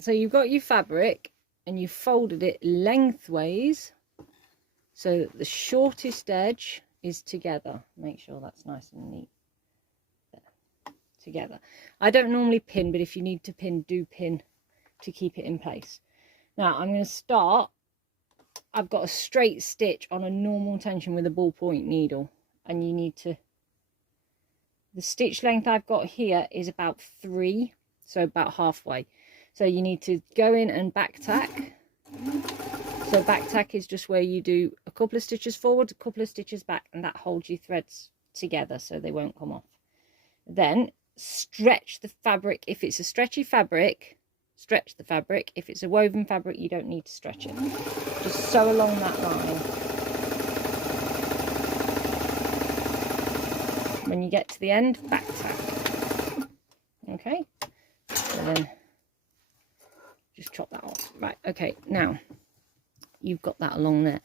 So you've got your fabric and you folded it lengthways so that the shortest edge is together. Make sure that's nice and neat. There. Together. I don't normally pin, but if you need to pin, do pin to keep it in place. Now I'm going to start. I've got a straight stitch on a normal tension with a ballpoint needle, and you need to, the stitch length I've got here is about 3, so about halfway. So you need to go in and back tack. So back tack is just where you do a couple of stitches forward, a couple of stitches back, and that holds your threads together so they won't come off. Then stretch the fabric. If it's a stretchy fabric, stretch the fabric. If it's a woven fabric, you don't need to stretch it. Just sew along that line. When you get to the end, back tack. Okay, so then just chop that off. Right, okay, now you've got that along there.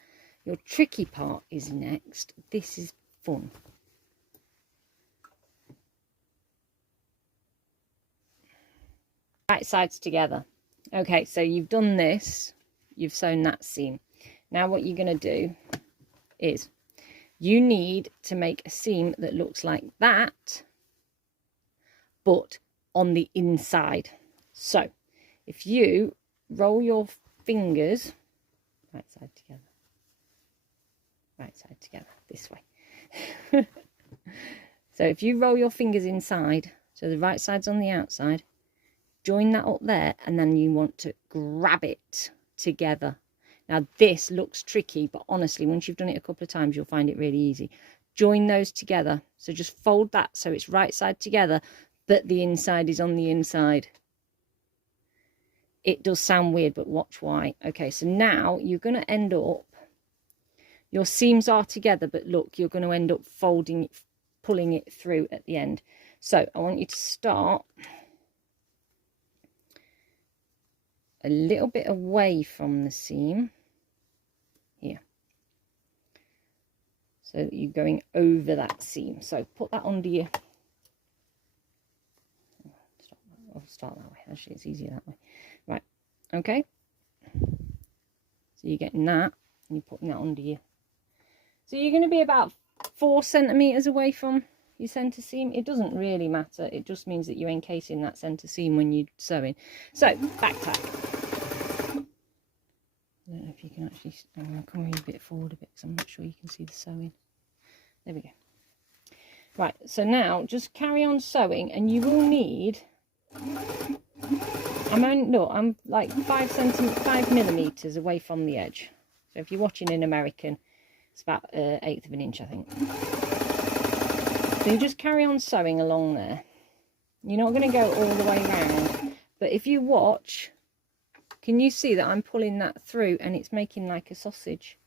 Your tricky part is next. This is fun. Right sides together. Okay, so you've done this, you've sewn that seam. Now what you're going to do is you need to make a seam that looks like that, but on the inside. So if you roll your fingers right side together this way. So if you roll your fingers inside, so the right side's on the outside, join that up there, and then you want to grab it together. Now this looks tricky, but honestly, once you've done it a couple of times, you'll find it really easy. Join those together. So just fold that so it's right side together, but the inside is on the inside. It does sound weird, but watch why. Okay, so now you're going to end up, your seams are together, but look, you're going to end up folding it, pulling it through at the end. So I want you to start a little bit away from the seam here, so that you're going over that seam. So put that under you. I'll start that way. Actually, it's easier that way. Right, okay. So you're getting that, and you're putting that under you. So you're going to be about 4 centimeters away from your center seam. It doesn't really matter. It just means that you're encasing that center seam when you're sewing. So back tack. I don't know if you can actually, I'm going to come a bit forward a bit because I'm not sure you can see the sewing. There we go. Right, so now just carry on sewing, and you will need, I'm like 5 millimeters away from the edge. So if you're watching in American, it's about 1/8 of an inch, I think. So you just carry on sewing along there. You're not going to go all the way around, but if you watch, can you see that I'm pulling that through and it's making like a sausage?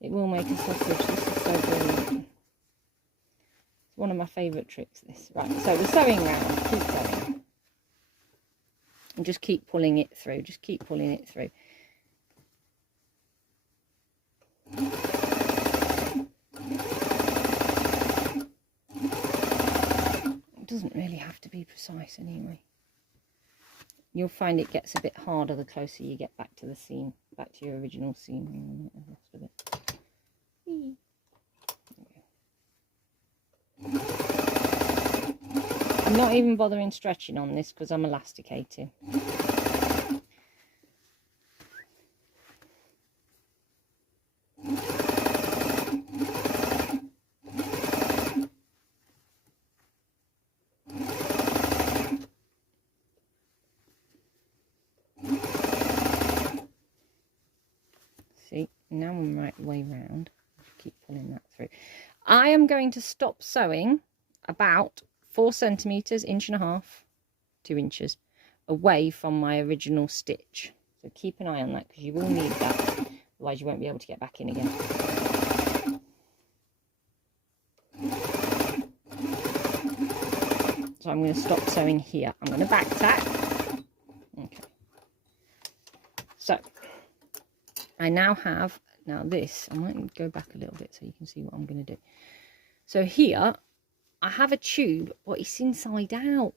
It will make a sausage. This is so brilliant. It's one of my favourite tricks, this. Right, so we're sewing round. Keep sewing. And just keep pulling it through. Just keep pulling it through. It doesn't really have to be precise anyway. You'll find it gets a bit harder the closer you get back to the seam, back to your original seam. Hang on a minute, I've lost a bit. I'm not even bothering stretching on this because I'm elasticating. See, now I'm right way round. Keep pulling that through. I am going to stop sewing about 4 centimeters, 1.5 inches, 2 inches away from my original stitch. So keep an eye on that because you will need that, otherwise you won't be able to get back in again. So I'm going to stop sewing here. I'm going to back tack. Okay. So I now have, this, I might go back a little bit so you can see what I'm going to do. So here I have a tube, but it's inside out.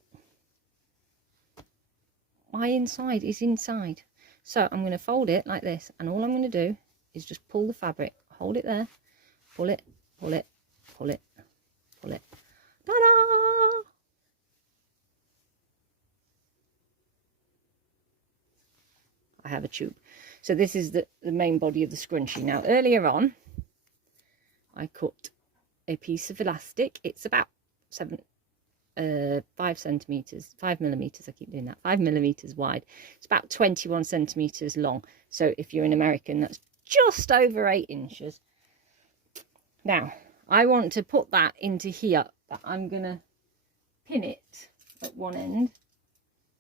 my inside is inside. So I'm going to fold it like this, and all I'm going to do is just pull the fabric, hold it there, pull it, pull it, pull it, pull it. Ta-da! I have a tube. So this is the main body of the scrunchie. Now earlier on I cut a piece of elastic. It's about 5 centimeters, 5 millimeters, I keep doing that, 5 millimeters wide. It's about 21 centimeters long. So if you're an American, that's just over 8 inches. Now I want to put that into here, but I'm gonna pin it at one end.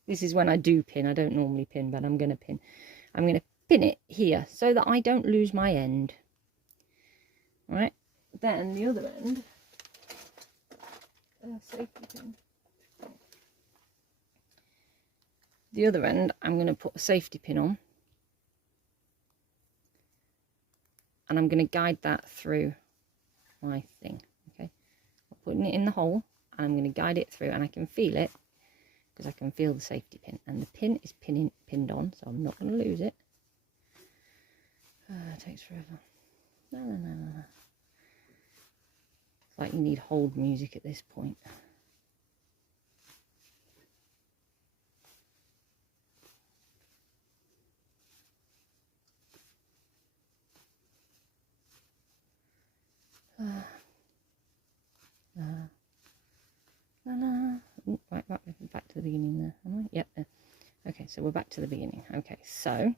This is when I do pin. I don't normally pin, but I'm gonna pin. I'm gonna pin it here so that I don't lose my end. All right, then the other end, safety pin. The other end, I'm going to put a safety pin on, and I'm going to guide that through my thing. Okay, I'm putting it in the hole, and I'm going to guide it through, and I can feel it because I can feel the safety pin, and the pin is pinned on, so I'm not going to lose it. It takes forever. No. It's like you need hold music at this point. Ooh, right, back to the beginning there, am I? Yep. Okay, so we're back to the beginning. Okay, so then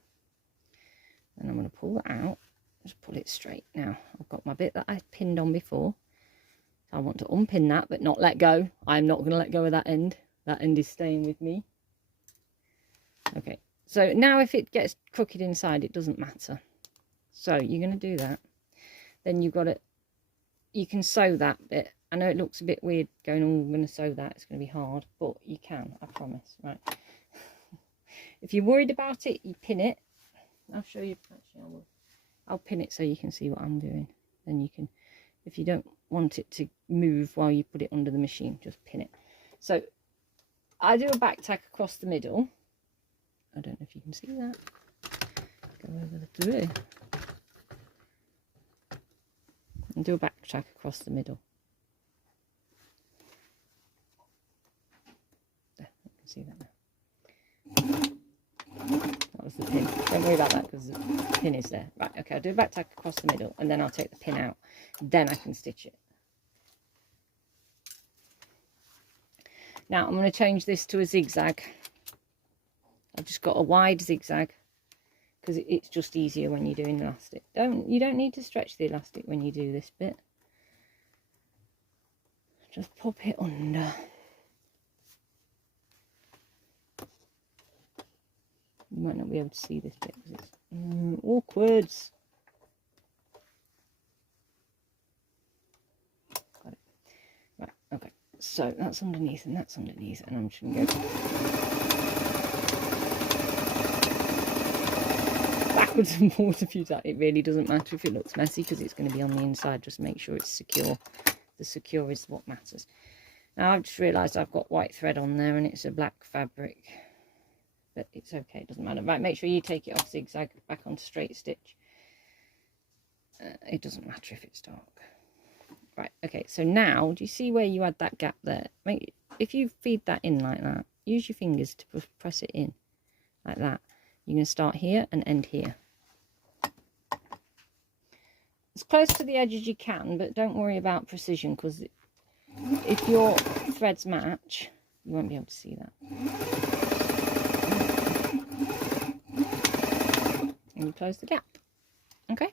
I'm going to pull that out. Just pull it straight. Now I've got my bit that I pinned on before. So I want to unpin that, but not let go. I'm not going to let go of that end. That end is staying with me. Okay, so now if it gets crooked inside, it doesn't matter. So you're going to do that. Then you've got it. You can sew that bit. I know it looks a bit weird going, oh, I'm going to sew that. It's going to be hard, but you can, I promise. Right. If you're worried about it, you pin it. I'll show you. Actually, I will. I'll pin it so you can see what I'm doing. Then you can, if you don't want it to move while you put it under the machine, just pin it. So I do a back tack across the middle. I don't know if you can see that. Go over the blue. And do a back tack across the middle. There, you can see that now. That was the pin. Don't worry about that because the pin is there. Right, okay, I'll do a back tack across the middle, and then I'll take the pin out. Then I can stitch it. Now I'm going to change this to a zigzag. I've just got a wide zigzag because it's just easier when you're doing elastic. You don't need to stretch the elastic when you do this bit. Just pop it under. You might not be able to see this bit because it's awkward. Got it. Right, okay. So that's underneath and that's underneath, and I'm just going to go backwards and forwards a few times. It really doesn't matter if it looks messy because it's going to be on the inside. Just make sure it's secure. The secure is what matters. Now I've just realised I've got white thread on there and it's a black fabric. But it's okay, it doesn't matter. Right, make sure you take it off zigzag back onto straight stitch. It doesn't matter if it's dark. Right, okay, so now, do you see where you had that gap there? If you feed that in like that, use your fingers to press it in, like that. You're going to start here and end here. As close to the edge as you can, but don't worry about precision, because if your threads match, you won't be able to see that. And you close the gap. Okay,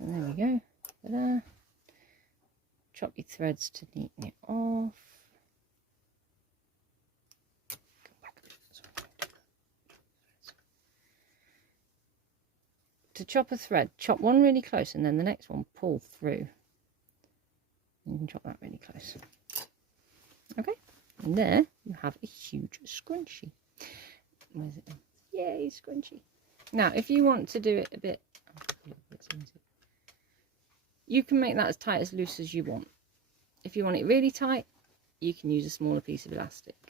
and there we go. Ta-da. Chop your threads to neaten it off. Go back a bit. Sorry. To chop a thread, chop one really close and then the next one pull through. You can chop that really close. Okay, and there you have a huge scrunchie. Where's it? Yay, scrunchie. Now, if you want to do it a bit, you can make that as tight as loose as you want. If you want it really tight, you can use a smaller piece of elastic.